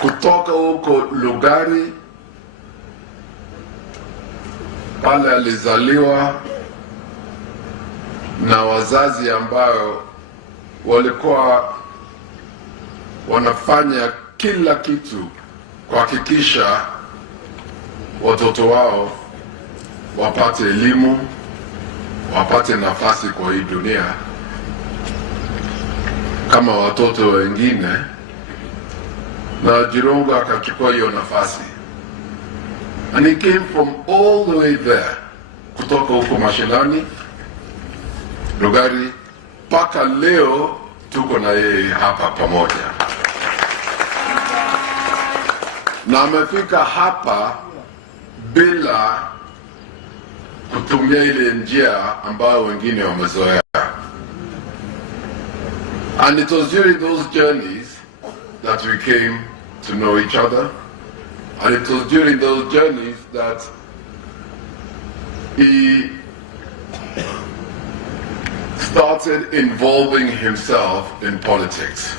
kutoka huko Lugari pale alizaliwa na wazazi ambao walikuwa wanafanya kila kitu kuhakikisha watoto wao wapate elimu, wapate nafasi kwa hii dunia kama watoto wengine, na Jirongo akachukua hiyo nafasi. And he came from all the way there, kutoka huko mashinani Lugari mpaka leo tuko na yeye hapa pamoja. Na amefika hapa bila kutumia ile njia ambayo wengine wamezoea. And it was during those journeys that we came to know each other. And it was during those journeys that he started involving himself in politics.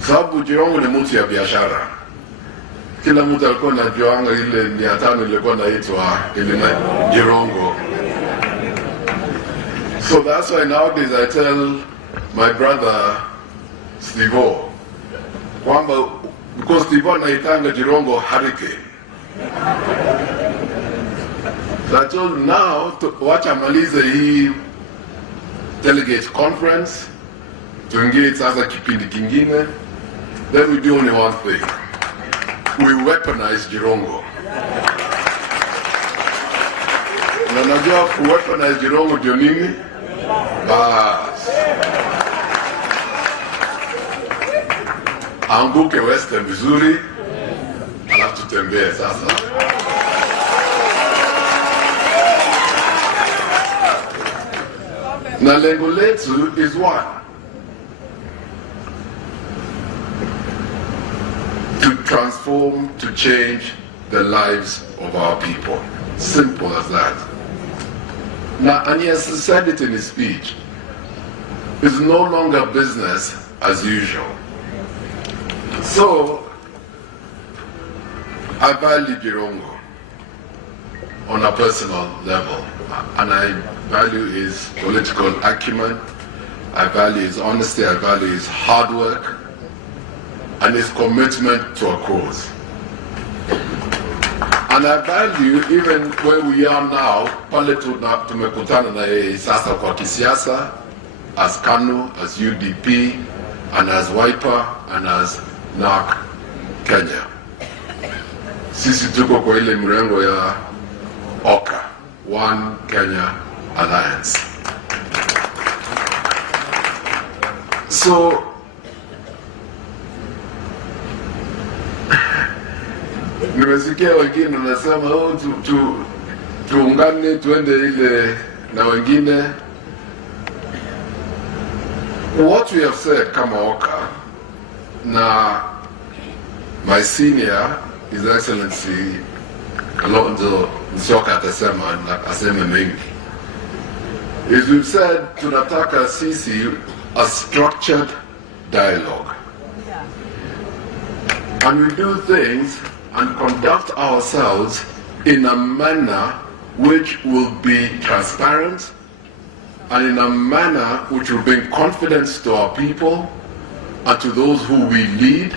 Sababu Jirongo ni mtu ya biashara. Kila mtu alikuwa anajuanga ile 500 ilikuwa inaitwa ile na Jirongo. So that's why nowadays I tell my brother Stevo kwamba, because Stevo anaitanga Jirongo hurricane. So I told him now to wacha malize hii delegate conference, tuingie sasa kipindi kingine, then we do only one thing. We weaponize Jirongo. Na najua weaponize Jirongo ndio nini? Bas. Anguke Western vizuri, alafu tutembee sasa. Na lengo letu is one. To transform, to change the lives of our people. Simple as that. Now, and he has said it in his speech. It's no longer business as usual. So, I value Jirongo on a personal level, and I value his political acumen, I value his honesty, I value his hard work, and his commitment to a cause. And I value even where we are now, pale tumekutana na yeye sasa kwa kisiasa, as KANU, as UDP, and as Wiper, and as NARC Kenya. Sisi tuko kwa ile mrengo ya OKA, One Kenya Alliance. So, nimesikia wengine wanasema tuungane tuende ile na wengine. What we have said kama OKA, na my senior, His Excellency Kalonzo aseme mengi, is we've said tunataka sisi a structured dialogue. And we do things and conduct ourselves in a manner which will be transparent and in a manner which will bring confidence to our people and to those who we lead,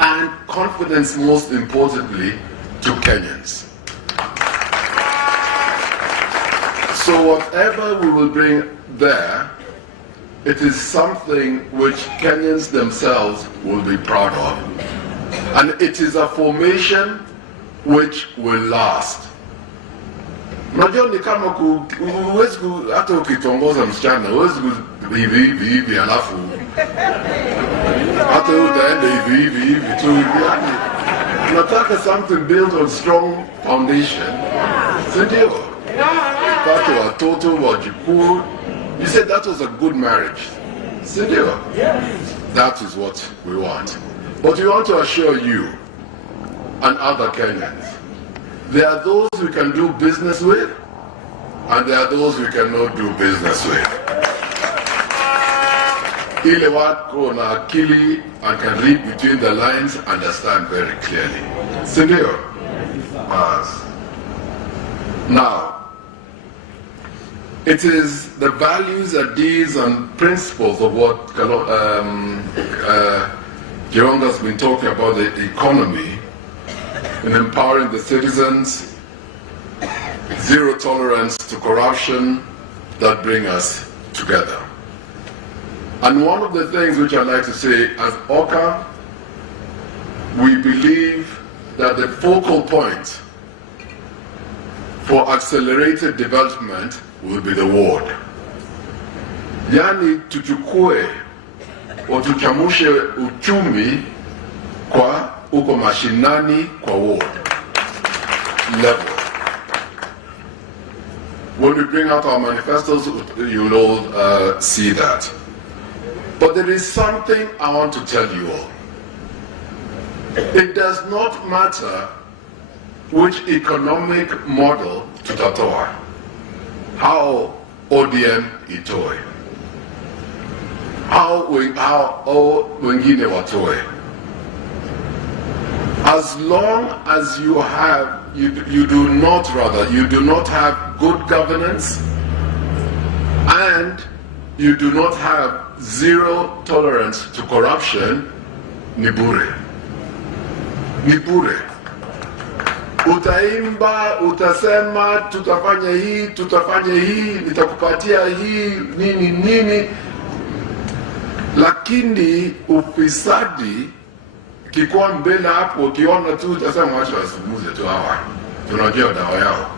and confidence, most importantly, to Kenyans. So whatever we will bring there, it is something which Kenyans themselves will be proud of. And it is a formation which will last. Unajua ni kama huwezi hata ukitongoza msichana, huwezi hivi alafu hata utaenda hivi tu hivi. Tunataka something built on strong foundation. Sindio? Pate watoto, wajukuu. You said that was a good marriage. Sindio? That is what we want. But we want to assure you and other Kenyans, there are those we can do business with, and there are those we cannot do business with. ile wako na akili and can read between the lines, understand very clearly. Sindio? Now, it is the values and deeds and principles of what Jirongo has been talking about, the economy, in empowering the citizens, zero tolerance to corruption, that bring us together. And one of the things which I like to say, as OCA, we believe that the focal point for accelerated development will be the ward. Yani tuchukue o tuchamushe uchumi kwa uko mashinani kwa ward level. When we bring out our manifestos, you'll all see that. But there is something I want to tell you all. It does not matter which economic model tutatoa, how ODM itoe, how wengine watoe. As long as you do not have good governance, and you do not have zero tolerance to corruption, ni bure. Ni bure. Utaimba, utasema, tutafanya hii, nitakupatia hii, nini. Lakini ufisadi kikuwa mbele hapo, ukiona tu utasema wacha wasumuze tu hawa. Tunajua dawa yao.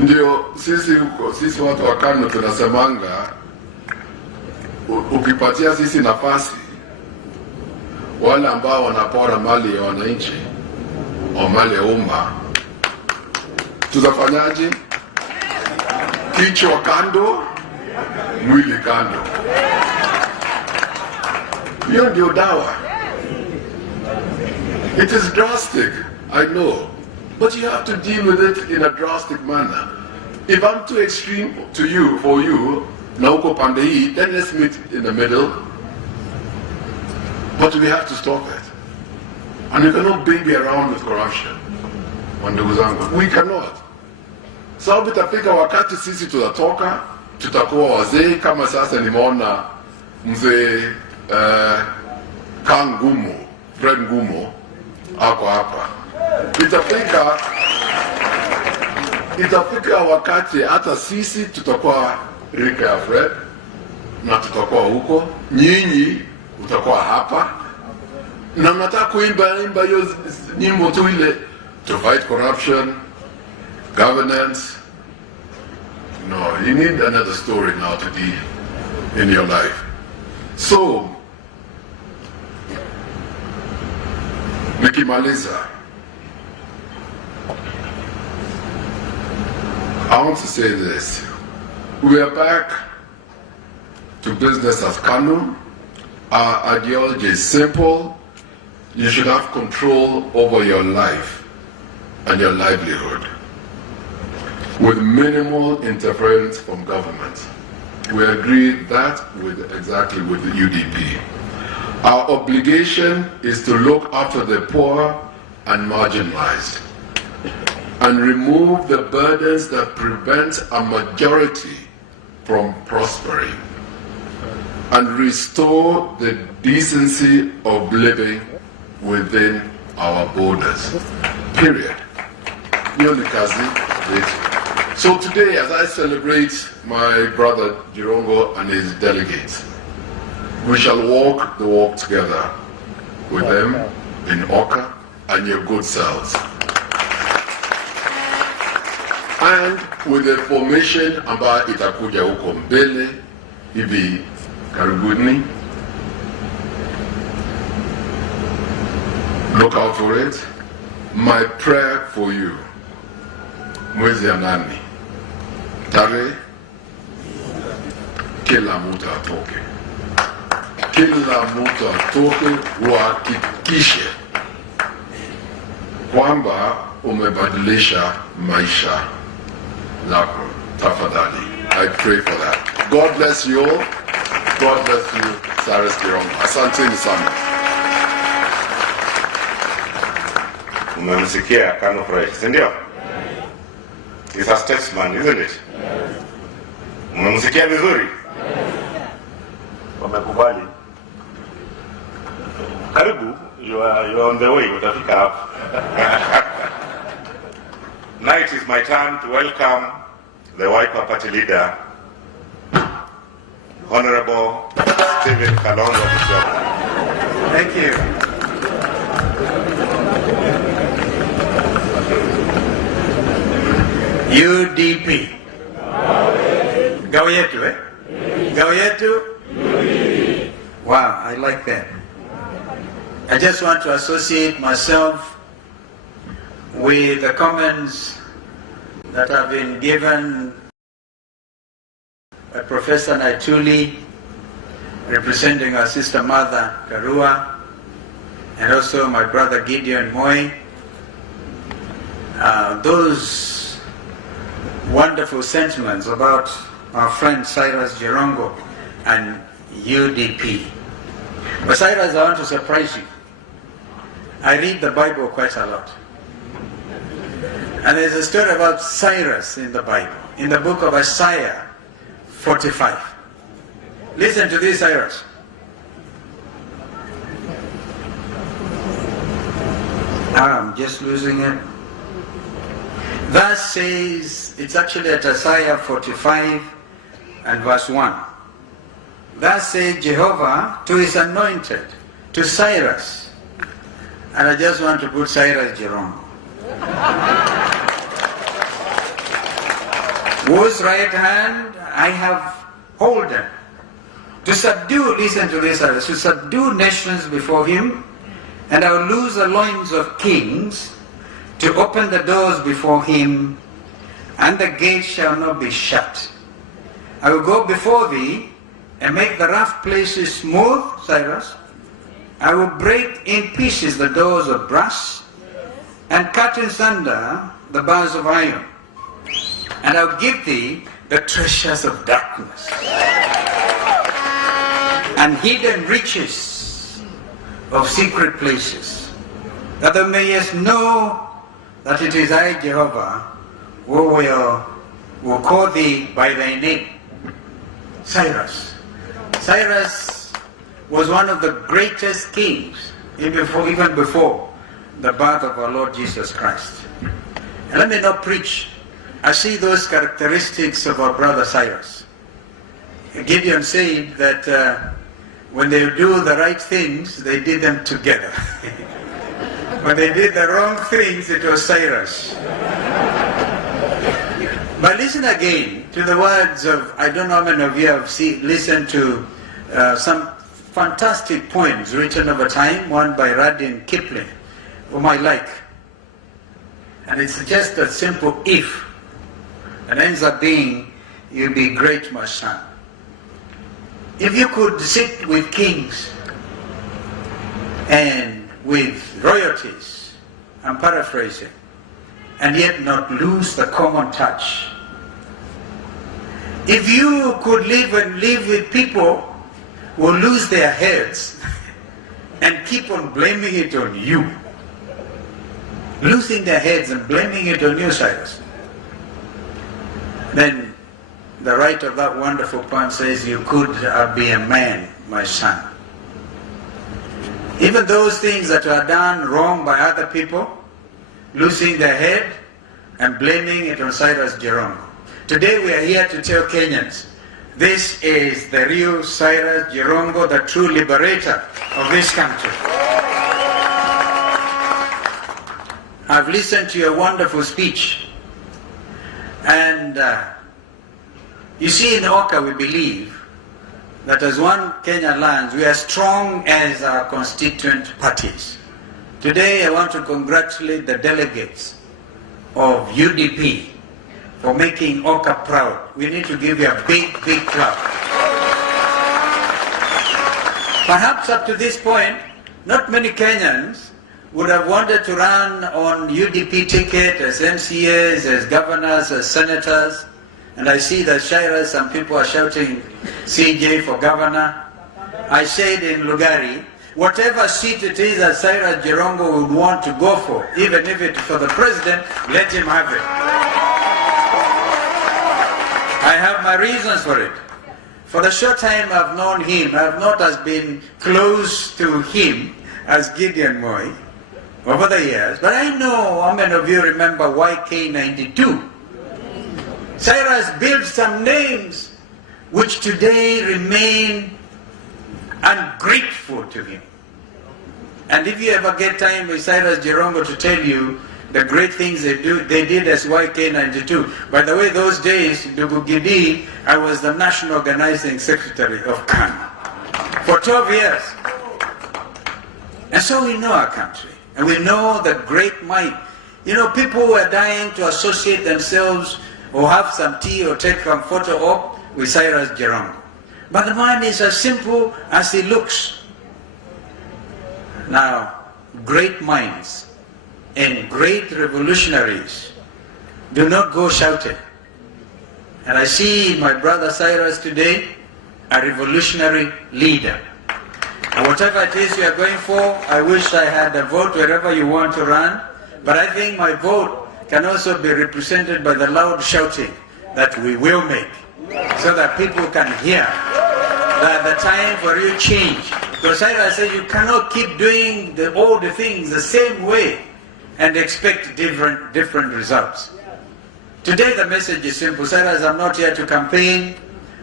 Ndio sisi watu wa Kano tunasemanga, ukipatia sisi nafasi, wale ambao wanapora mali ya wananchi au mali ya umma, tutafanyaje? Kichwa kando, mwili kando. Hiyo ndio dawa. It is drastic, I know, but you have to deal with it in a drastic manner. If I'm too extreme for you, na uko pande hii, then let's meet in the middle. But we have to stop it. And you cannot baby around with corruption. Wandugu zangu, we cannot. Sababu itafika wakati sisi tutatoka, tutakuwa wazee. Kama sasa nimeona mzee Kangumo, Fred Ngumo, ako hapa. Itafika wakati hata sisi tutakuwa rika ya Fred, na tutakuwa huko, nyinyi utakuwa hapa, na nataka kuimba hiyo nyimbo tu ile, to fight corruption, governance. No, you need another story now to be in your life. So, nikimaliza, I want to say this. We are back to business as Kanu. Our ideology is simple. You should have control over your life and your livelihood with minimal interference from government. We agree that exactly with the UDP. Our obligation is to look after the poor and marginalized and remove the burdens that prevent a majority from prospering and restore the decency of living within our borders. Period. So today, as I celebrate my brother Jirongo and his delegates, we shall walk the walk together with them in Oka and your good selves. And with the formation ambayo itakuja huko mbele hivi karibuni, look out for it. My prayer for you, mwezi ya nani, tarehe, kila mtu atoke. Kila mtu atoke, uhakikishe kwamba umebadilisha maisha lako. Tafadhali. I pray for that. God bless you all. God bless you, Cyrus Jerongo. Asanteni sana. Umemsikia Kano Fresh, si ndio? He's a statesman, isn't it? Umemsikia vizuri? Wamekubali. Karibu, you are on the way, utafika hapo. Now it is my turn to welcome the Wiper Party leader, Honorable Stephen Kalonzo. Thank you. UDP. Gawa yetu, eh? Gawa yetu? Wow, I like that. I just want to associate myself with the comments that have been given by Professor Naituli, representing our sister mother, Karua, and also my brother Gideon Moy. Those wonderful sentiments about our friend Cyrus Jerongo and UDP. But Cyrus, I want to surprise you. I read the Bible quite a lot. And there's a story about Cyrus in the Bible, in the book of Isaiah 45. Listen to this, Cyrus. I'm just losing it. Thus says, it's actually at Isaiah 45 and verse 1. Thus says Jehovah to his anointed, to Cyrus. And I just want to put Cyrus Jerongo. Whose right hand I have holden, to subdue, listen to this, Cyrus, to subdue nations before him, and I will loose the loins of kings, to open the doors before him, and the gates shall not be shut. I will go before thee, and make the rough places smooth, Cyrus. I will break in pieces the doors of brass, and cut in sunder the bars of iron. And I will give thee the treasures of darkness, and hidden riches of secret places, that thou mayest know that it is I, Jehovah, who will call thee by thy name. Cyrus. Cyrus was one of the greatest kings, even before the birth of our Lord Jesus Christ. And let me not preach. I see those characteristics of our brother Cyrus. Gideon said that when they do the right things, they did them together. When they did the wrong things, it was Cyrus. But listen again to the words of, I don't know how many of you have listened to some fantastic poems written over time, one by Rudyard Kipling, whom I like. And it's just a simple if, and ends up being, you'll be great, my son. If you could sit with kings and with royalties, I'm paraphrasing, and yet not lose the common touch. If you could live with people who lose their heads and keep on blaming it on you, losing their heads and blaming it on you, Cyrus, then the writer of that wonderful poem says, you could be a man, my son. Even those things that are done wrong by other people, losing their head and blaming it on Cyrus Jerongo. Today we are here to tell Kenyans, this is the real Cyrus Jerongo, the true liberator of this country. I've listened to your wonderful speech, and you see, in Oka we believe that as one Kenya lands, we are strong as our constituent parties. Today I want to congratulate the delegates of UDP for making Oka proud. We need to give you a big, big clap. Perhaps up to this point, not many Kenyans would have wanted to run on UDP ticket as MCAs, as governors, as senators. and I see that Cyrus, some people are shouting CJ for governor. I said in Lugari, whatever seat it is that Cyrus Jerongo would want to go for, even if it's for the president, let him have it. I have my reasons for it. For the short time I've known him, I've not as been close to him as Gideon Moi over the years, but I know how many of you remember YK92. Cyrus built some names which today remain ungrateful to him. And if you ever get time with Cyrus Jerongo to tell you the great things they did as YK92. By the way, those days, Ndugu Gideon, I was the National Organizing Secretary of KANU for 12 years. And so we know our country, and we know the great might. You know, people were dying to associate themselves or have some tea or take some photo op with Cyrus Jerongo. But the man is as simple as he looks. Now, great minds and great revolutionaries do not go shouting. And I see my brother Cyrus today, a revolutionary leader. And whatever it is you are going for, I wish I had a vote wherever you want to run. But I think my vote can also be represented by the loud shouting that we will make, so that people can hear that the time for you change. Because I say you cannot keep doing all the things the same way and expect different results. Today the message is simple. Cyrus, I'm not here to campaign.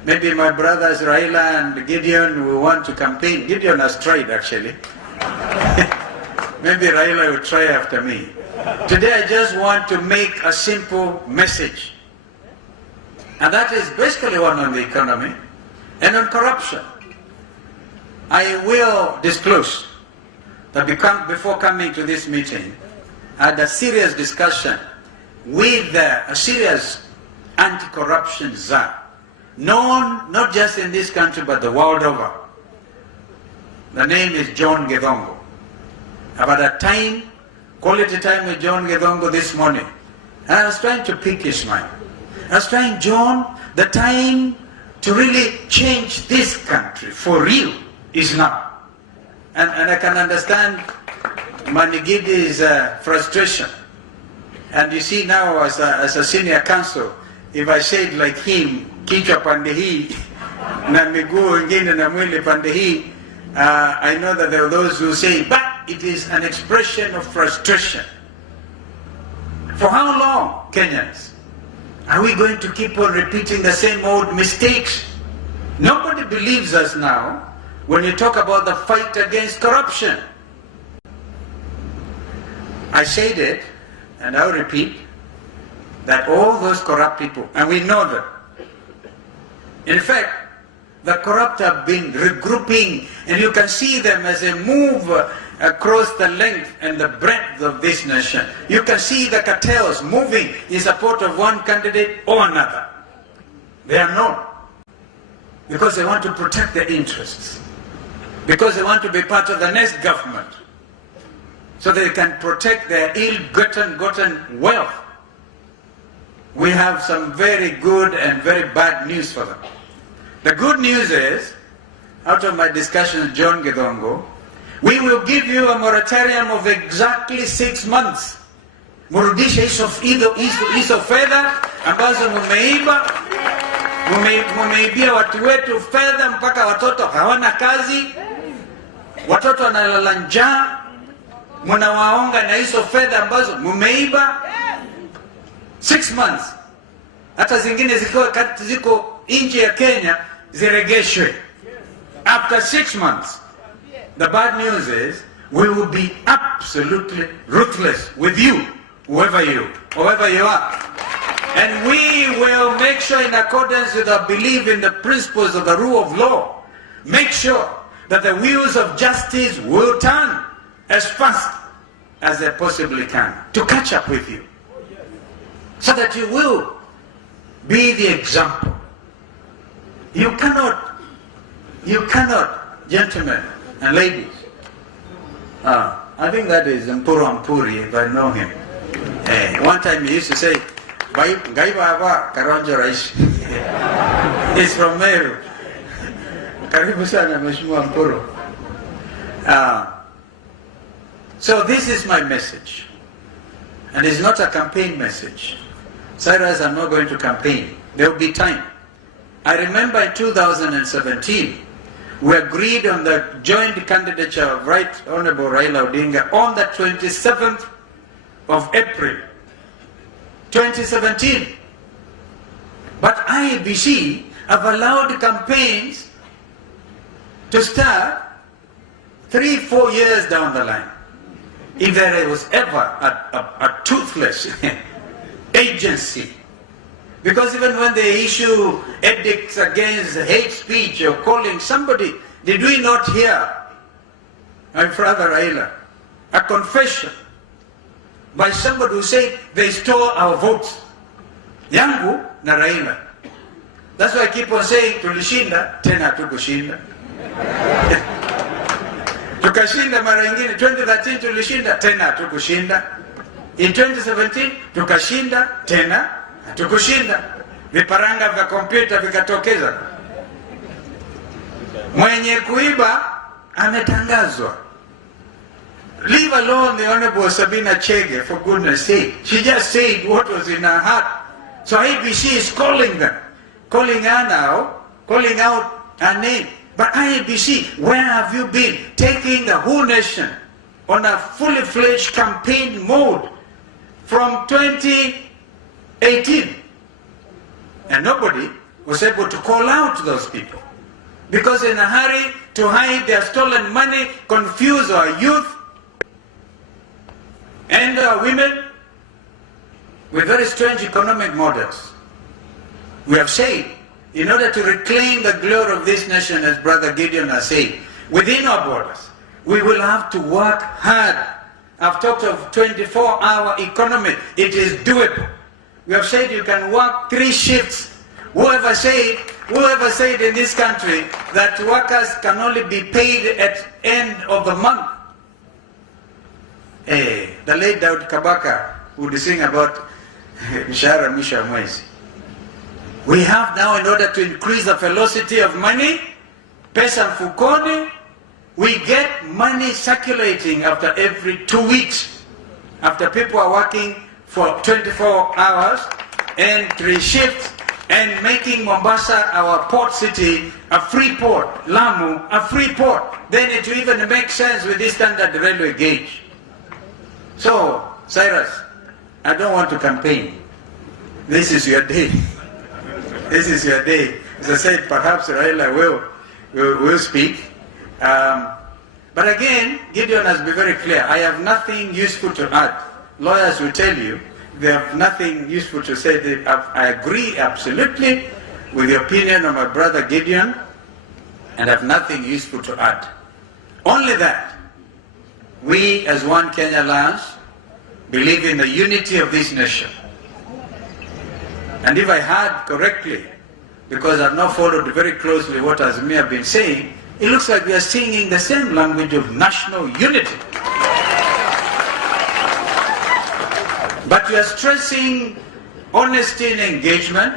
Maybe my brothers Raila and Gideon will want to campaign. Gideon has tried actually. Maybe Raila will try after me. Today I just want to make a simple message. And that is basically one on the economy and on corruption. I will disclose that before coming to this meeting, I had a serious discussion with a serious anti-corruption czar, known not just in this country but the world over. The name is Jirongo. I've had a quality time with Jirongo this morning, and I was trying to pick his mind. I was trying, John, the time to really change this country for real is now. And I can understand Manigidi's frustration. And you see now as a senior counsel, if I said like him, kichwa pande hii, na miguu ingine na mwili pande hii, I know that there are those who say, but it is an expression of frustration. For how long, Kenyans? Are we going to keep on repeating the same old mistakes? Nobody believes us now when you talk about the fight against corruption. I said it, and I'll repeat, that all those corrupt people, and we know them. In fact, the corrupt have been regrouping, and you can see them as they move across the length and the breadth of this nation. You can see the cartels moving in support of one candidate or another. They are known because they want to protect their interests, because they want to be part of the next government, so they can protect their ill-gotten wealth. We have some very good and very bad news for them. The good news is, out of my discussion with Jirongo, we will give you a moratorium of exactly 6 months. Murudishe hizo fedha ambazo mumeibia watu wetu fedha mpaka watoto hawana kazi, watoto wanalala njaa, munawaonga na hizo fedha ambazo mumeiba. 6 months. Hata zingine ziko nje ya Kenya ziregeshwe. After 6 months. The bad news is we will be absolutely ruthless with you, whoever you are. And we will make sure, in accordance with our belief in the principles of the rule of law, make sure that the wheels of justice will turn as fast as they possibly can to catch up with you, so that you will be the example. You cannot, gentlemen and ladies, I think that is Mpuru Ampuri, if I know him. One time he used to say, Ngai baba Kalonzo Rais. He's from Meru. Karibu sana Mheshimiwa Mpuru. So this is my message. And it's not a campaign message. Cyrus, I'm not going to campaign. There will be time. I remember in 2017, we agreed on the joint candidature of Right Honorable Raila Odinga on the 27th of April, 2017. But IEBC have allowed campaigns to start 3-4 years down the line. If there was ever a toothless agency, because even when they issue edicts against hate speech or calling somebody, did we not hear my brother Raila, a confession by somebody who said they stole our votes? Yangu na Raila. That's why I keep on saying tulishinda tena tukushinda. Tukashinda mara nyingine. 2013 tulishinda tena tukushinda. In 2017 tukashinda tena tukushinda. Viparanga vya kompyuta vikatokeza. Mwenye kuiba ametangazwa. Leave alone the Honorable Sabina Chege, for goodness sake. She just said what was in her heart. So IEBC is calling them, calling her now, calling out her name. But IEBC, where have you been? Taking the whole nation on a fully fledged campaign mode from 2018. And nobody was able to call out those people. Because in a hurry to hide their stolen money, confuse our youth and our women with very strange economic models. We have said, in order to reclaim the glory of this nation, as Brother Gideon has said, within our borders, we will have to work hard. I've talked of 24-hour economy. It is doable. We have said you can work 3 shifts. Whoever said in this country that workers can only be paid at end of the month? The late Daud Kabaka would sing about Mishahara Misha Mwezi. We have now, in order to increase the velocity of money, pesa mfukoni, we get money circulating after every 2 weeks. After people are working for 24 hours and 3 shifts and making Mombasa, our port city, a free port, Lamu, a free port, then it will even make sense with this standard railway gauge. So, Cyrus, I don't want to campaign. This is your day. This is your day. As I said, perhaps Raila will speak. But again, Gideon has been very clear. I have nothing useful to add. Lawyers will tell you they have nothing useful to say. I agree absolutely with the opinion of my brother Gideon and have nothing useful to add. Only that we as One Kenya Alliance believe in the unity of this nation. And if I heard correctly, because I've not followed very closely what Azmi have been saying, it looks like we are singing the same language of national unity. But we are stressing honesty and engagement.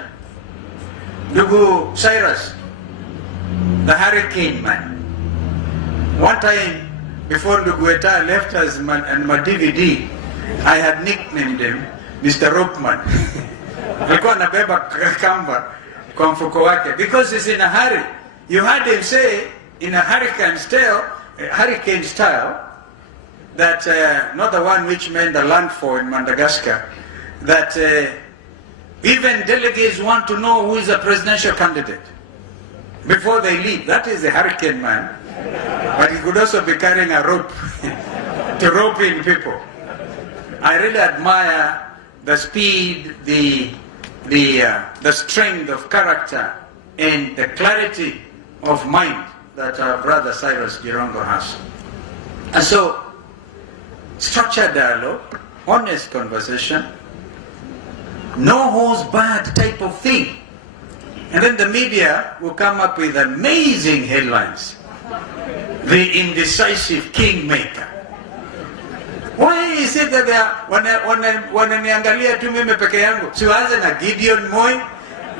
Ndugu Cyrus, the hurricane man. One time, before Ndugu Eta left us and my DVD, I had nicknamed him Mr. Ropeman. Alikuwa anabeba kamba kwa mfuko wake because he's in a hurry. You heard him say in a hurricane style that not the one which made the landfall in Madagascar, that even delegates want to know who is the presidential candidate before they leave. That is a hurricane man. But he could also be carrying a rope to rope in people. I really admire the speed, the strength of character and the clarity of mind that our brother Cyrus Jerongo has. And so, structured dialogue, honest conversation, no holds barred type of thing. And then the media will come up with amazing headlines. The indecisive kingmaker. Why is is it that they are wananiangalia tu mimi peke yangu? Siwaanze na Gideon Moi,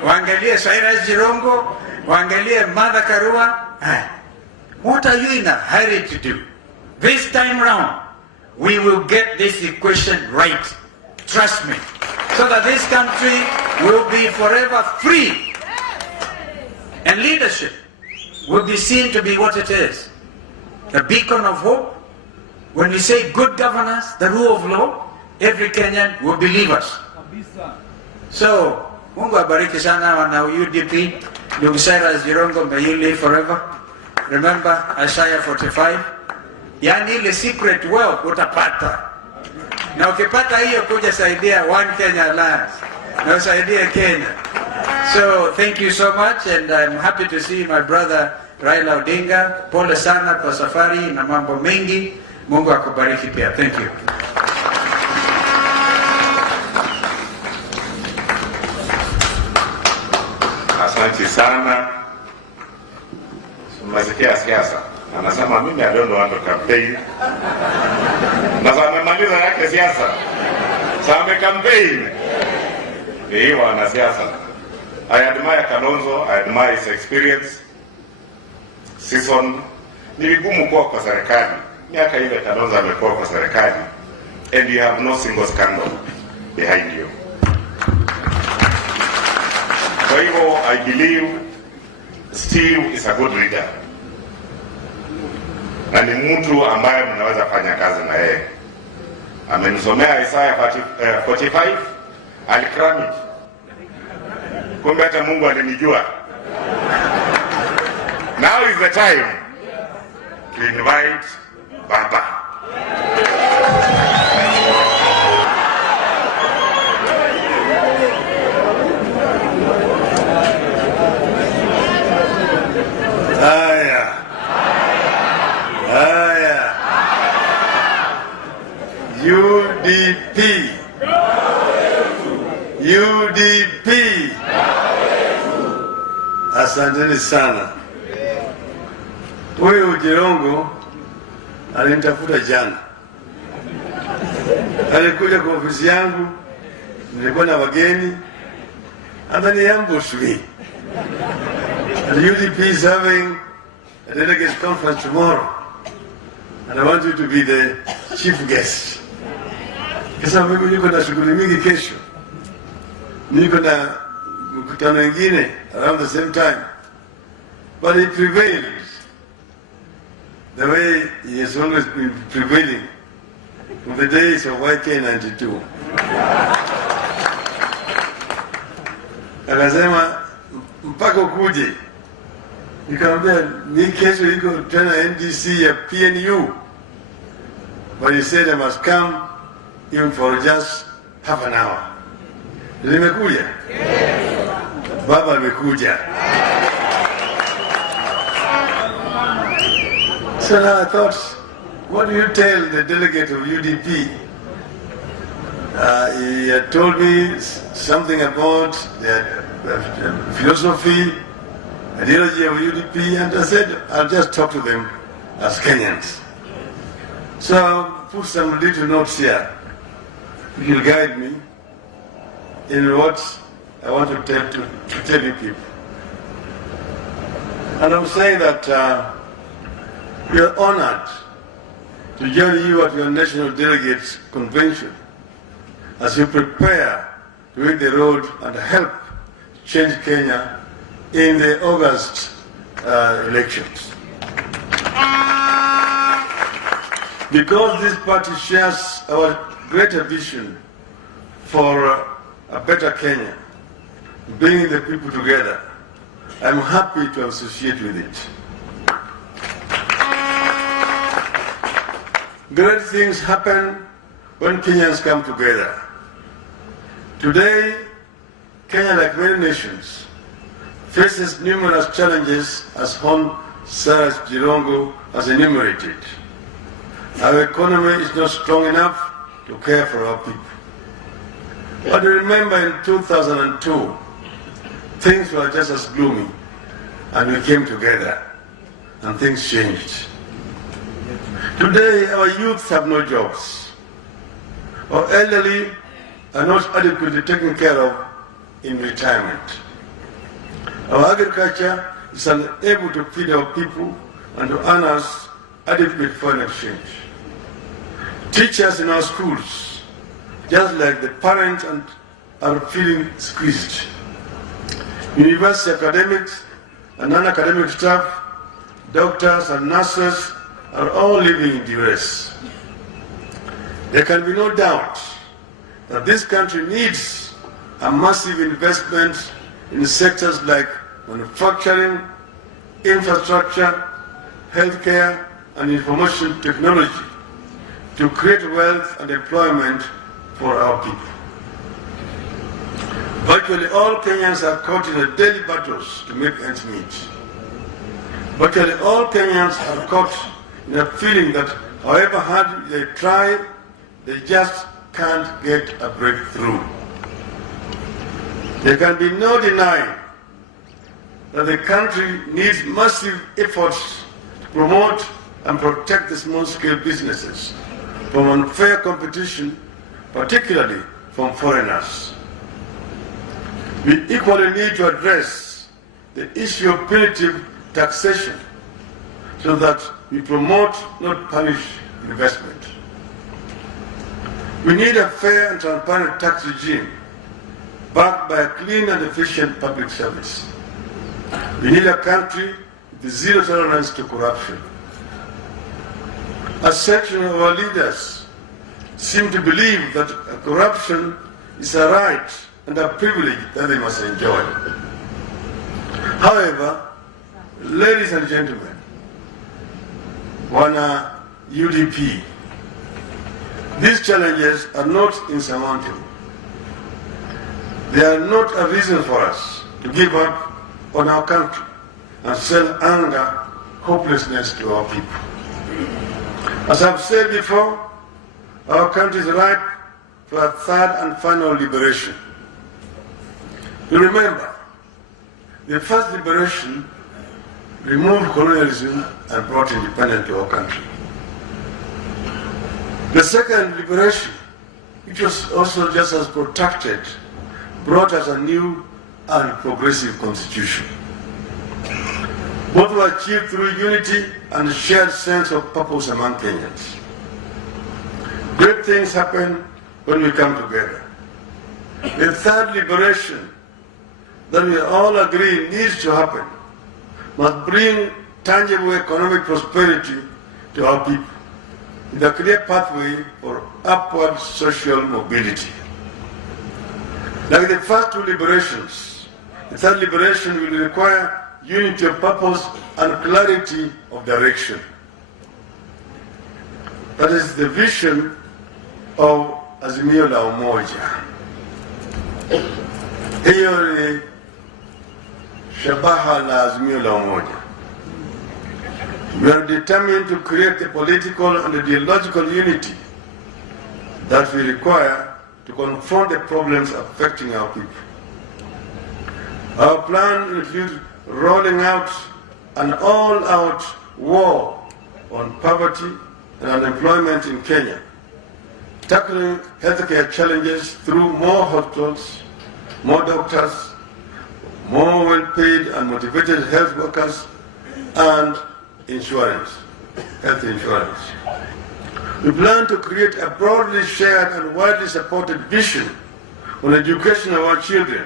waangalie Cyrus Jerongo, waangalie Martha Karua. What are you in a hurry to do? This time round, we will get this equation right. Trust me. So that this country will be forever free. And leadership will be seen to be what it is. A beacon of hope. When we say good governance, the rule of law, every Kenyan will believe us. So, Mungu abariki sana wana UDP. Ndugu Cyrus Jerongo, may you live forever. Remember Isaiah 45. Yani ile secret wealth utapata. Na ukipata hiyo kuja saidia One Kenya Alliance. Na usaidia Kenya. So, thank you so much, and I'm happy to see my brother Raila Odinga. Pole sana kwa safari na mambo mengi. Mungu akubariki pia. Thank you. Asante sana. Mnasikia siasa. Anasema mimi I don't want to campaign. Na amemaliza yake siasa. Sasa campaign. Hiyo wana siasa. I admire Kalonzo, I admire his experience. Season ni vigumu kuwa kwa serikali. Miaka ile Kalonzo amekuwa kwa serikali, and you have no single scandal behind you. Kwa hivyo I believe Steve is a good leader. Na ni mtu ambaye mnaweza fanya kazi na yeye. Amenisomea Isaiah 45, alikram it. Kumbe hata Mungu alinijua. Now is the time to invite Baba. UDP. UDP. Asanteni sana. Huyu Jirongo alinitafuta jana. Alikuja kwa ofisi yangu, nilikuwa na wageni, and then he ambushed me. And the UDP is having a delegates conference tomorrow, and I want you to be the chief guest. Kisa mimi niko na shughuli mingi kesho. Niko na mkutano mwingine around the same time. But he prevailed the way he has always been prevailing from the days of YK92. Akasema mpaka ukuje. Nikamwambia ni kesho iko tena NDC ya PNU. But he said I must come even for just half an hour. Nimekuja? Baba amekuja. So now I thought, what do you tell the delegate of UDP? He had told me something about the philosophy, ideology of UDP, and I said, I'll just talk to them as Kenyans. So I'll put some little notes here. You'll guide me in what I want to tell you people. And I'm saying that we are honored to join you at your National Delegates Convention as you prepare to hit the road and help change Kenya in the August elections. Because this party shares our greater vision for a better Kenya, bringing the people together, I'm happy to associate with it. Great things happen when Kenyans come together. Today, Kenya, like many nations, faces numerous challenges as Hon. Cyrus Jerongo has enumerated. Our economy is not strong enough to care for our people. But remember in 2002, things were just as gloomy, and we came together, and things changed. Today, our youth have no jobs. or elderly are not adequately taken care of in retirement. Our agriculture is unable to feed our people and to earn us adequate foreign exchange. Teachers in our schools, just like the parents, are feeling squeezed. University academics and non-academic staff, doctors and nurses are all living in duress. There can be no doubt that this country needs a massive investment in sectors like manufacturing, infrastructure, healthcare, and information technology to create wealth and employment for our people. Virtually all Kenyans are caught in a daily battles to make ends meet. Virtually all Kenyans are caught in a feeling that however hard they try, they just can't get a breakthrough. There can be no denying that the country needs massive efforts to promote and protect the small-scale businesses from unfair competition, particularly from foreigners. We equally need to address the issue of punitive taxation so that we promote, not punish, investment. We need a fair and transparent tax regime backed by a clean and efficient public service. We need a country with zero tolerance to corruption. A section of our leaders seem to believe that corruption is a right and a privilege that they must enjoy. However, ladies and gentlemen, Wana UDP, these challenges are not insurmountable. They are not a reason for us to give up on our country and sell anger, hopelessness to our people. As I've said before, our country is ripe for a third and final liberation. You remember, the first liberation removed colonialism and brought independence to our country. The second liberation, which was also just as protracted, brought us a new and progressive constitution. Both were achieved through unity and a shared sense of purpose among Kenyans. Great things happen when we come together. The third liberation that we all agree needs to happen must bring tangible economic prosperity to our people with a clear pathway for upward social mobility. Like the first two liberations, the third liberation will require unity of purpose and clarity of direction. That is the vision of Azimio la Umoja. Hiyo ni shabaha la Azimio la Umoja. We are determined to create the political and ideological unity that we require to confront the problems affecting our people. Our plan includes rolling out an all-out war on poverty and unemployment in Kenya, tackling healthcare challenges through more hospitals, more doctors, more well-paid and motivated health workers, and insurance, health insurance. We plan to create a broadly shared and widely supported vision on education of our children,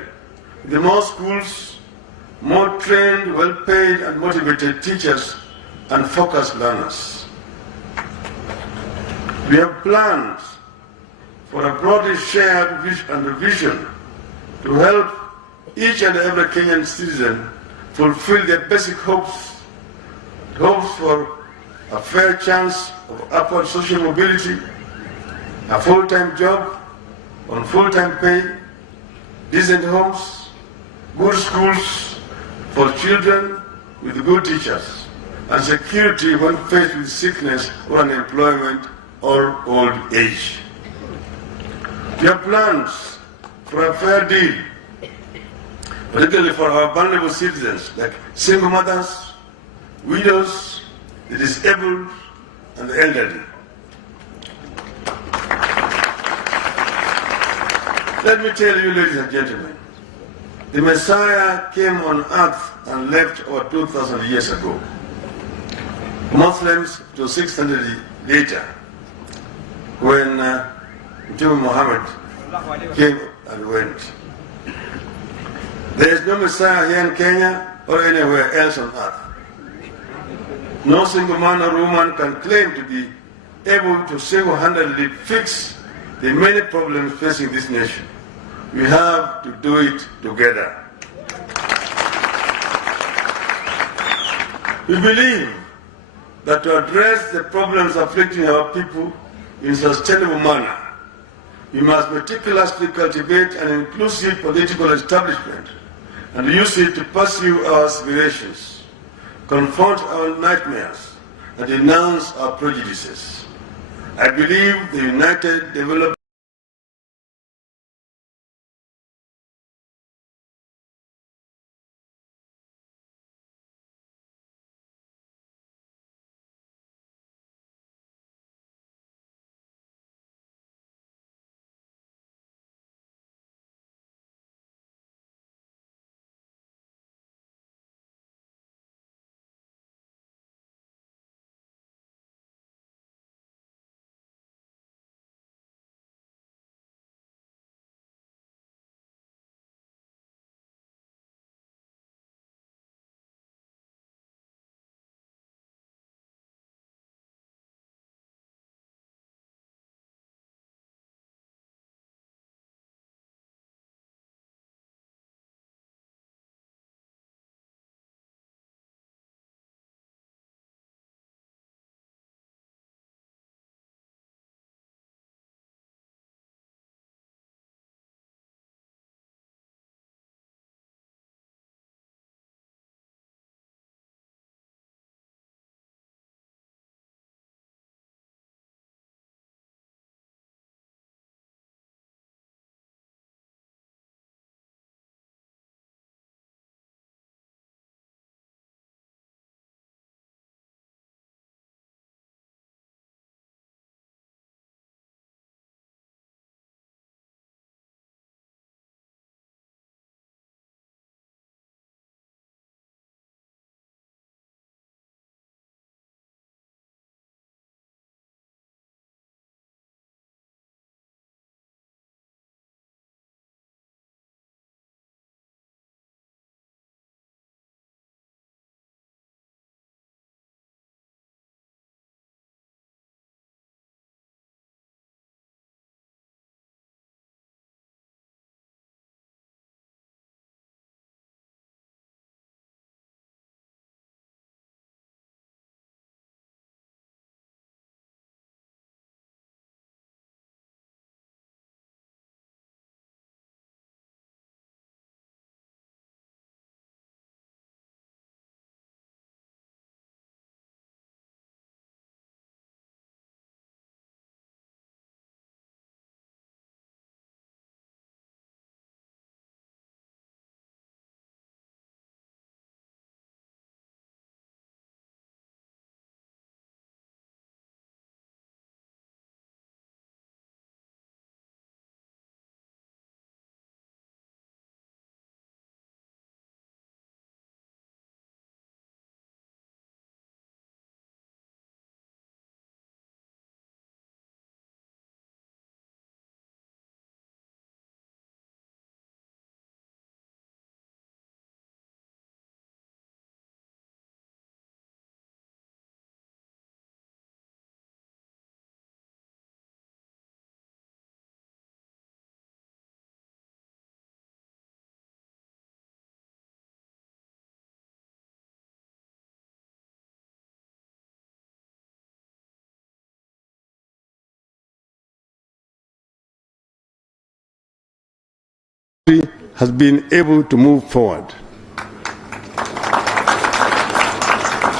with more schools, more trained, well-paid and motivated teachers and focused learners. We have plans for a broadly shared vision to help each and every Kenyan citizen fulfill their basic hopes for a fair chance of upward social mobility, a full-time job on full-time pay, decent homes, good schools for children with good teachers, and security when faced with sickness or unemployment or old age. We have plans for a fair deal, particularly for our vulnerable citizens like single mothers, widows, the disabled, and the elderly. Let me tell you, ladies and gentlemen, the Messiah came on earth and left over 2,000 years ago. Muslims to 600 later, when Muhammad came and went. There is no Messiah here in Kenya or anywhere else on earth. No single man or woman can claim to be able to single-handedly fix the many problems facing this nation. We have to do it together. We believe that to address the problems afflicting our people in a sustainable manner, we must meticulously cultivate an inclusive political establishment and use it to pursue our aspirations, confront our nightmares, and denounce our prejudices. I believe the united development has been able to move forward.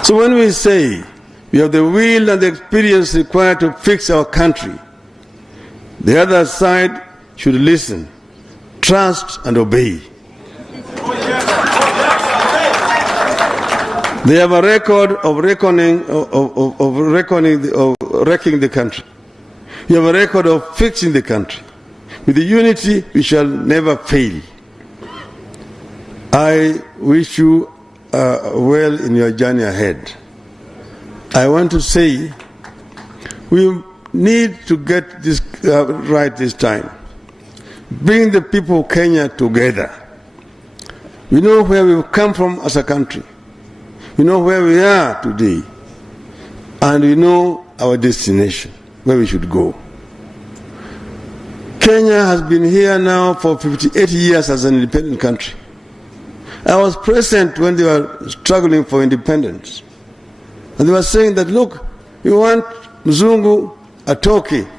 So when we say we have the will and the experience required to fix our country, the other side should listen, trust, and obey. They have a record of wrecking the country. We have a record of fixing the country. With the unity, we shall never fail. I wish you well in your journey ahead. I want to say we need to get this right this time. Bring the people of Kenya together. We know where we've come from as a country. We know where we are today. And we know our destination, where we should go. Kenya has been here now for 58 years as an independent country. I was present when they were struggling for independence. And they were saying that, look, we want Mzungu atoke.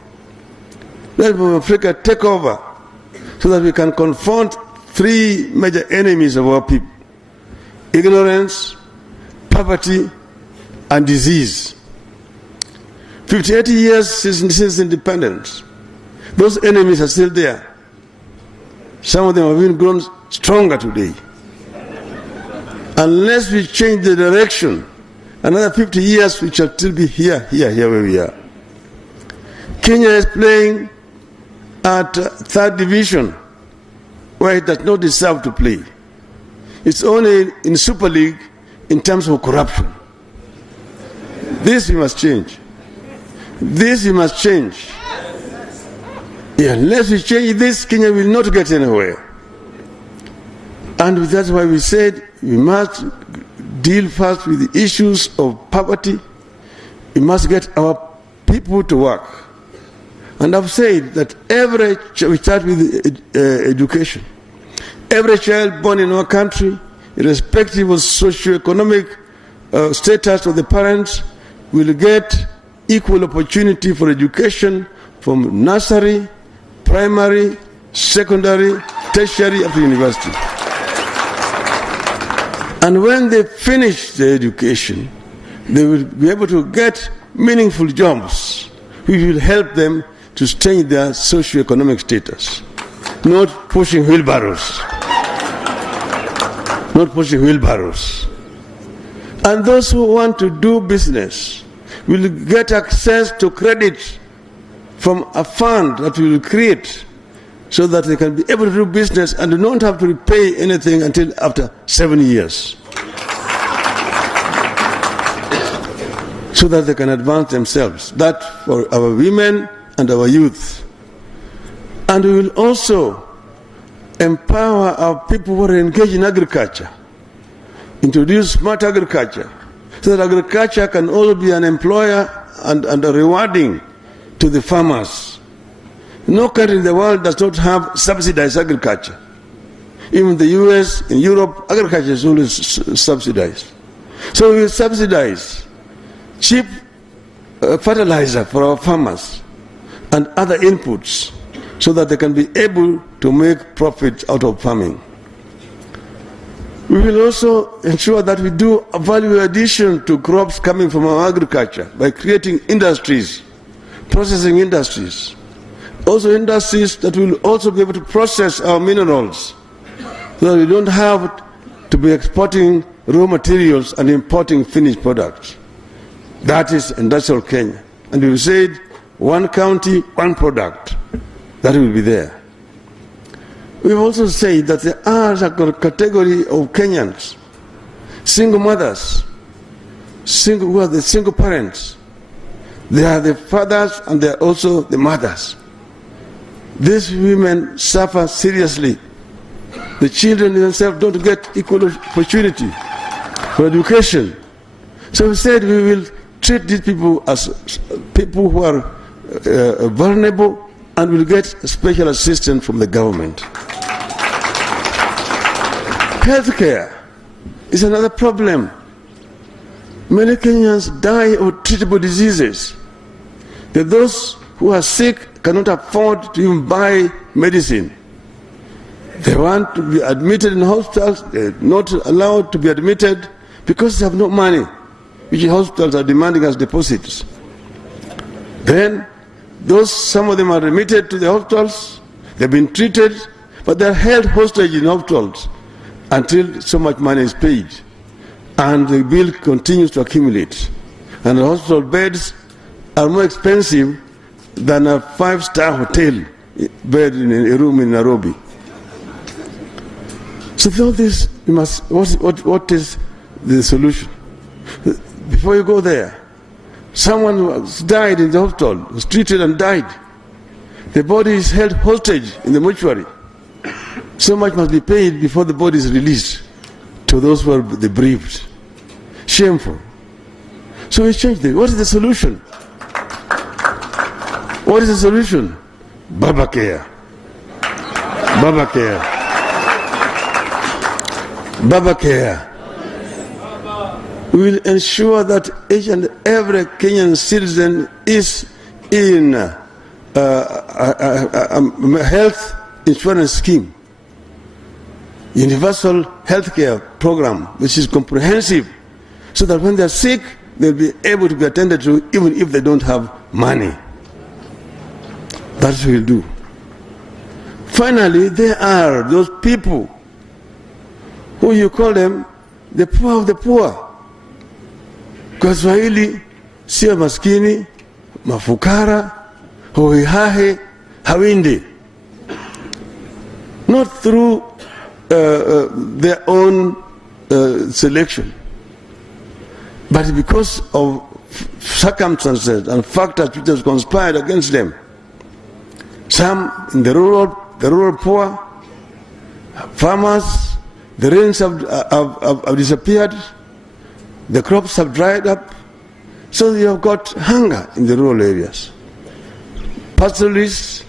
Let Africa take over so that we can confront three major enemies of our people: ignorance, poverty, and disease. 58 years since independence, those enemies are still there. Some of them have even grown stronger today. Unless we change the direction, another 50 years we shall still be here where we are. Kenya is playing at third division, where it does not deserve to play. It's only in Super League in terms of corruption. This we must change. This we must change. Unless we change this, Kenya will not get anywhere. And that's why we said we must deal first with the issues of poverty. We must get our people to work. And I've said that we start with education. Every child born in our country, irrespective of socioeconomic status of the parents, will get equal opportunity for education from nursery, primary, secondary, tertiary, up to university. And when they finish their education, they will be able to get meaningful jobs which will help them to change their socio-economic status. Not pushing wheelbarrows. Not pushing wheelbarrows. And those who want to do business will get access to credit from a fund that we will create so that they can be able to do business and do not have to repay anything until after 7 years. So that they can advance themselves. That for our women and our youth. And we will also empower our people who are engaged in agriculture. Introduce smart agriculture, so that agriculture can also be an employer and a rewarding to the farmers. No country in the world does not have subsidized agriculture. Even the US, in Europe, agriculture is always subsidized. So we will subsidize cheap fertilizer for our farmers and other inputs so that they can be able to make profit out of farming. We will also ensure that we do a value addition to crops coming from our agriculture by creating industries, processing industries. Also industries that will also be able to process our minerals so that we don't have to be exporting raw materials and importing finished products. That is industrial Kenya. And we said, one county, one product. That will be there. We've also said that there are a category of Kenyans, single mothers, who are the single parents. They are the fathers and they are also the mothers. These women suffer seriously. The children themselves don't get equal opportunity for education. So we said we will treat these people as people who are vulnerable and will get special assistance from the government. Healthcare is another problem. Many Kenyans die of treatable diseases. That those who are sick cannot afford to even buy medicine. They want to be admitted in hospitals, they're not allowed to be admitted because they have no money, which hospitals are demanding as deposits. Then, some of them are remitted to the hospitals, they've been treated, but they're held hostage in hospitals until so much money is paid. And the bill continues to accumulate. And the hospital beds are more expensive than a 5-star hotel bed in a room in Nairobi. So for all this, you must, what is the solution? Before you go there, someone who died in the hospital, was treated and died. The body is held hostage in the mortuary. So much must be paid before the body is released to those who are the bereaved. Shameful. So we change this. What is the solution? What is the solution? Baba care. Baba care. Baba care. We will ensure that each and every Kenyan citizen is in a health insurance scheme, universal healthcare program, which is comprehensive, so that when they are sick, they'll be able to be attended to even if they don't have money. That's what we'll do. Finally, there are those people who you call them the poor of the poor. Kwa Swahili, sio maskini, mafukara, hoihahe, hawindi. Not through their own selection, but because of circumstances and factors which have conspired against them. Some in the rural poor, farmers, the rains have disappeared, the crops have dried up, so you have got hunger in the rural areas. Pastoralists,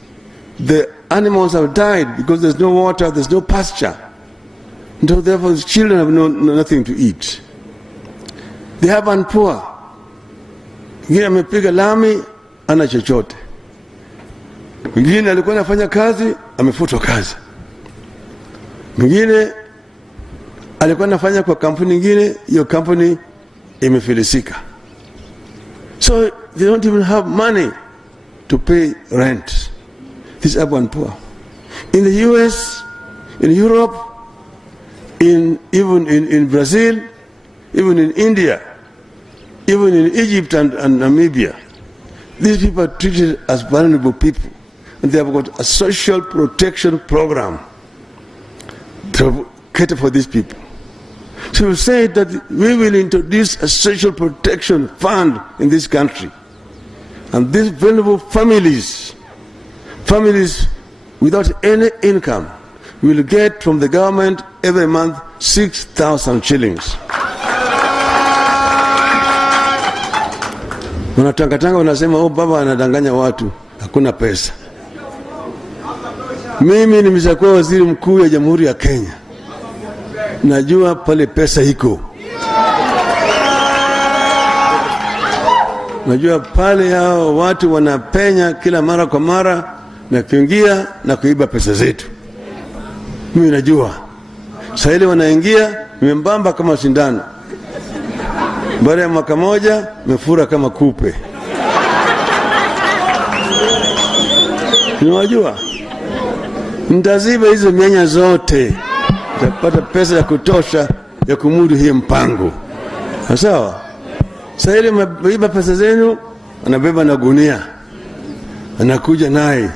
the animals have died because there's no water, there's no pasture. So therefore the children have nothing to eat. The urban poor, mwingine amepiga lami, ana chochote. Mwingine alikuwa anafanya kazi, amefutwa kazi. Mwingine alikuwa anafanya kwa kampuni nyingine, hiyo kampuni imefilisika. So they don't even have money to pay rent. These urban poor. In the US, in Europe, even in Brazil, even in India, even in Egypt and Namibia, these people are treated as vulnerable people, and they have got a social protection program to cater for these people. So we say that we will introduce a social protection fund in this country, and these vulnerable families without any income will get from the government every month 6,000 shillings. Wanatangatanga wanasema, oh, baba anadanganya watu, hakuna pesa. Mimi nimeshakuwa waziri mkuu ya Jamhuri ya Kenya. Najua pale pesa iko. Najua pale hao watu wanapenya kila mara kwa mara na kuingia na kuiba pesa zetu. Mimi najua. Sasa ile wanaingia membamba kama sindano. Baada ya mwaka moja mefura kama kupe. Unajua? Nitaziba hizo mianya zote. Utapata pesa ya kutosha ya kumudu hii mpango. Sawa? Sasa ile mbiba pesa zenu, anabeba na gunia. Anakuja naye.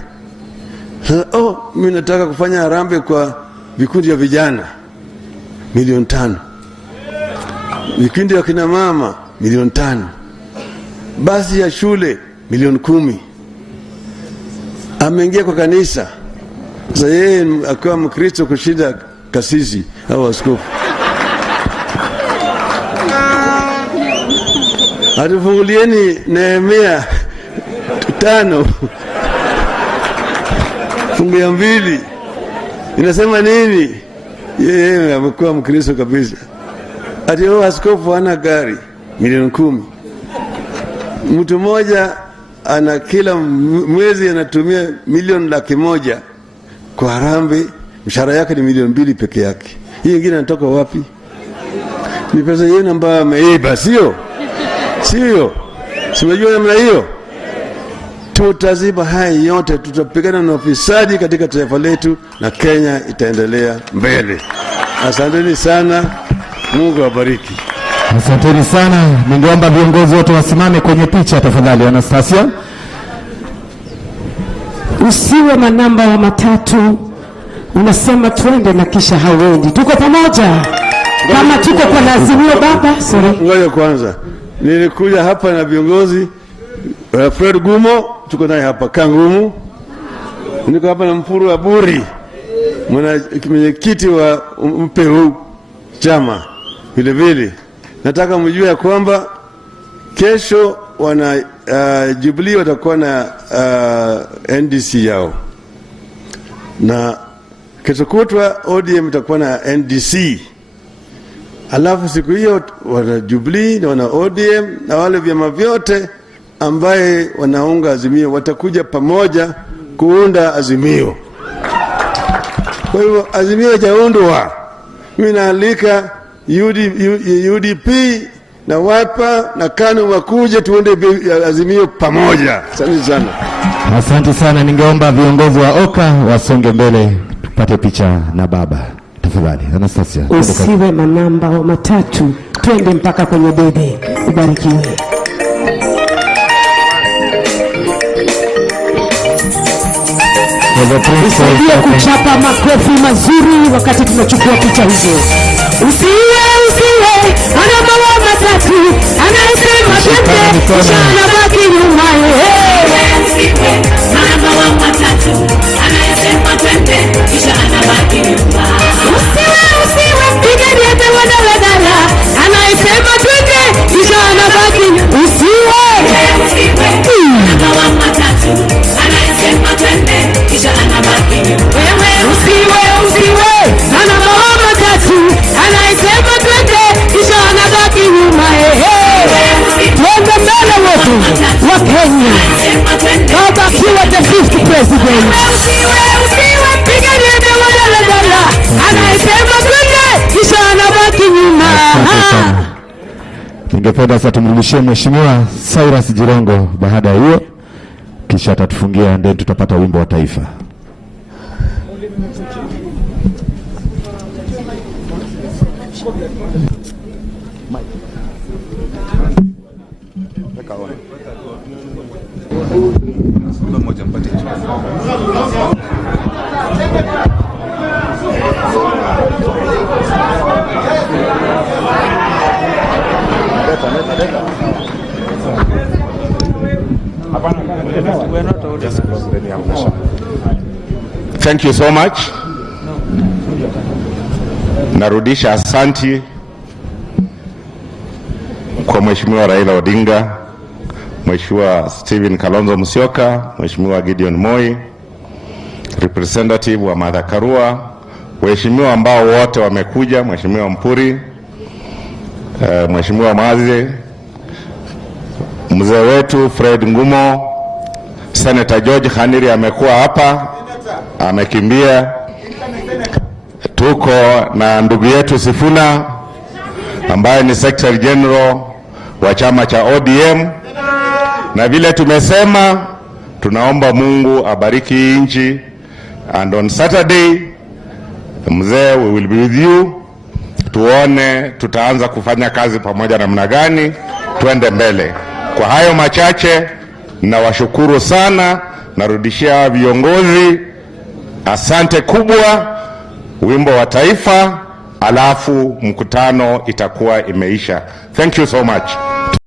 Oh, mimi nataka kufanya harambee kwa vikundi vya vijana. 5,000,000. Vikundi vya kina mama 5,000,000. Basi ya shule 10,000,000. Ameingia kwa kanisa. Sasa yeye akiwa Mkristo kushinda kasisi au askofu. Atufungulieni Nehemia 5 fungu ya 2 inasema nini? Yeye amekuwa Mkristo kabisa. Ati huyo askofu hana gari 10,000,000. Mtu mmoja ana kila mwezi anatumia 1,100,000 kwa harambee, mshahara yake ni 2,000,000 peke yake. Hii nyingine inatoka wapi? Ni pesa yenu ambayo ameiba, sio? Sio? Simejua namna hiyo? Tutaziba haya yote, tutapigana na ufisadi katika taifa letu na Kenya itaendelea mbele. Asanteni sana. Mungu awabariki. Asanteni sana. Ningeomba viongozi wote wasimame kwenye picha tafadhali. Anastasia. Usiwe manamba wa matatu, unasema twende na kisha hauendi. Tuko pamoja kama tuko kwa Azimio baba. Ngoja kwanza, nilikuja hapa na viongozi Fred Gumo, tuko naye hapa Kangumu. Niko hapa na Mpuru wa Buri, mwenyekiti wa Mperu chama. Vile vile nataka mjue ya kwamba kesho wana Jubilee watakuwa na NDC yao, na kesho kutwa ODM itakuwa na NDC. Alafu siku hiyo wana Jubilee na wana ODM na wale vyama vyote ambaye wanaunga Azimio watakuja pamoja kuunda Azimio. Kwa hivyo Azimio hajaundwa. Mimi naalika UDP na Wiper na KANU wakuje tuunde Azimio pamoja. Asante sana. Asante sana. Ningeomba viongozi wa OKA wasonge mbele tupate picha na baba. Tafadhali, Anastasia. Usiwe manamba wa matatu, twende mpaka kwenye bebe. Ubarikiwe. Usiwe kuchapa makofi mazuri wakati tunachukua picha hizo. Usiwe manamba wa matatu, anasema twende kisha anabaki nyuma. Usiwe manamba wa matatu, anasema twende kisha anabaki nyuma. Usiwe pigani hata wadala, anasema twende kisha anabaki nyuma. Usiwe manamba wa matatu, anasema twende kisha anabaki nyuma. Usiwe manamba wa matatu, anasema twende kisha anabaki nyuma. Twende mbele wote wa Kenya. Baba kiwa the 5th president. Usiwe pigani hata wadala, anasema twende kisha anabaki nyuma. Ningependa sasa tumrudishie Mheshimiwa Cyrus Jerongo baada ya hiyo, kisha atatufungia, ndio tutapata wimbo wa taifa. Thank you so much. Narudisha asanti kwa Mheshimiwa Raila Odinga, Mheshimiwa Stephen Kalonzo Musyoka, Mheshimiwa Gideon Moi, representative wa Martha Karua, waheshimiwa ambao wote wamekuja, Mheshimiwa Mpuri, Mheshimiwa Maze, mzee wetu Fred Ngumo, Senator George Khaniri amekuwa hapa, amekimbia. Tuko na ndugu yetu Sifuna ambaye ni Secretary General wa chama cha ODM, na vile tumesema tunaomba Mungu abariki nchi, and on Saturday mzee we will be with you, tuone tutaanza kufanya kazi pamoja namna gani, tuende mbele. Kwa hayo machache na washukuru sana, narudishia viongozi asante kubwa, wimbo wa taifa, alafu mkutano itakuwa imeisha. Thank you so much.